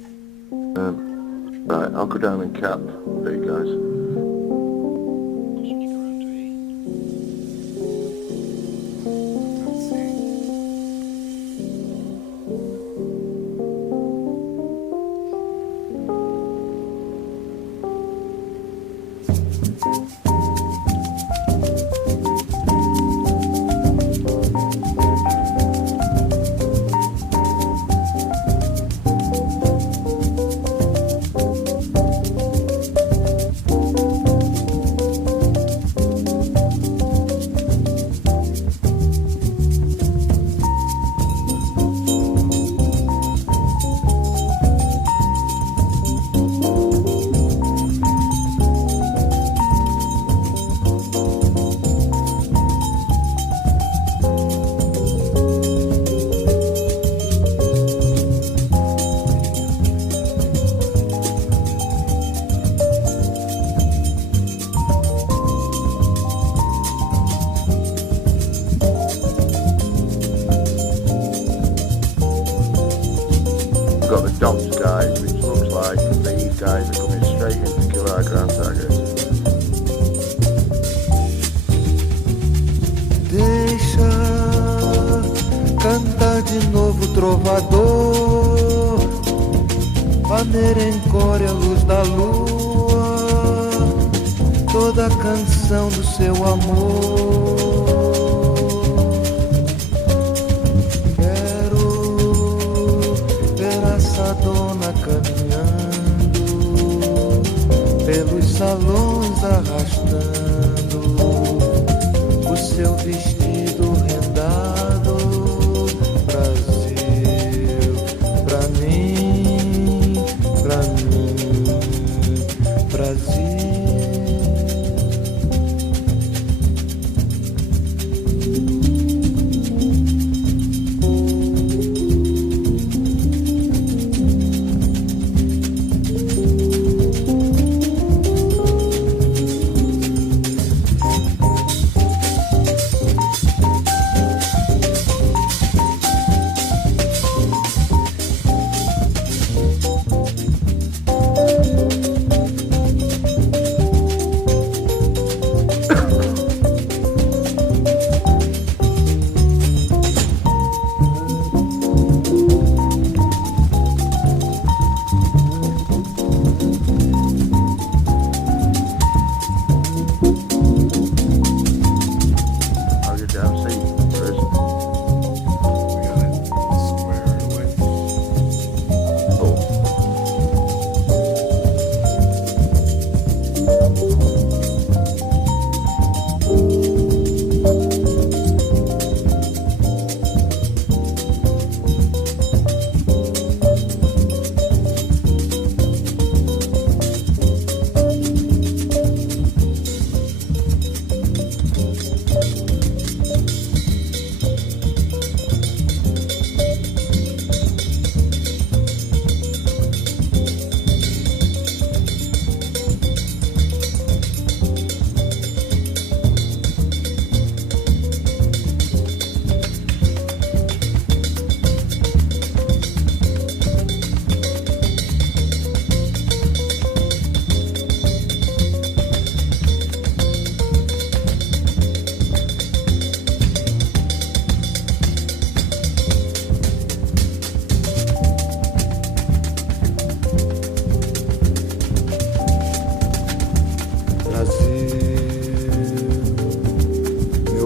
Right, I'll go down and cap for you guys. Got the dots guys, which looks like these guys are coming straight in to kill our ground targets. Deixa cantar de novo o trovador, a merencore a luz da lua, toda a canção do seu amor. Dona caminhando pelos salões, arrastando o seu vestido rendado. Brasil, pra mim, Brasil.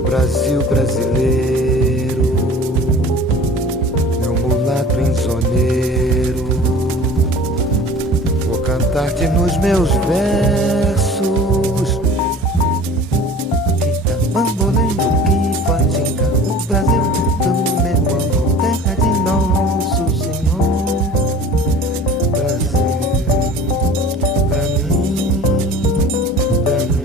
Brasil brasileiro, meu mulato insoneiro, vou cantar-te nos meus versos. Eita, bambolê, que patinga, o Brasil do meu amor, terra de nosso Senhor. Brasil, pra mim, Brasil.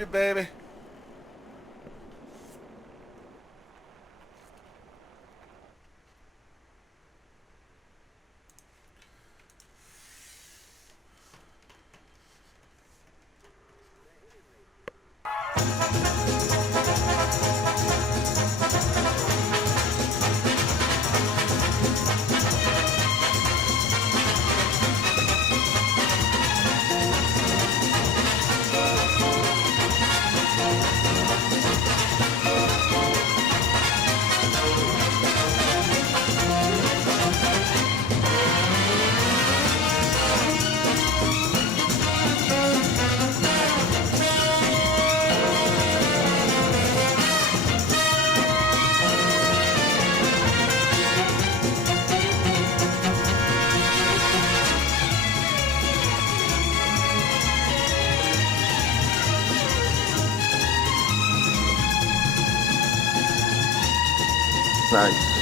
Love you, baby. Nice.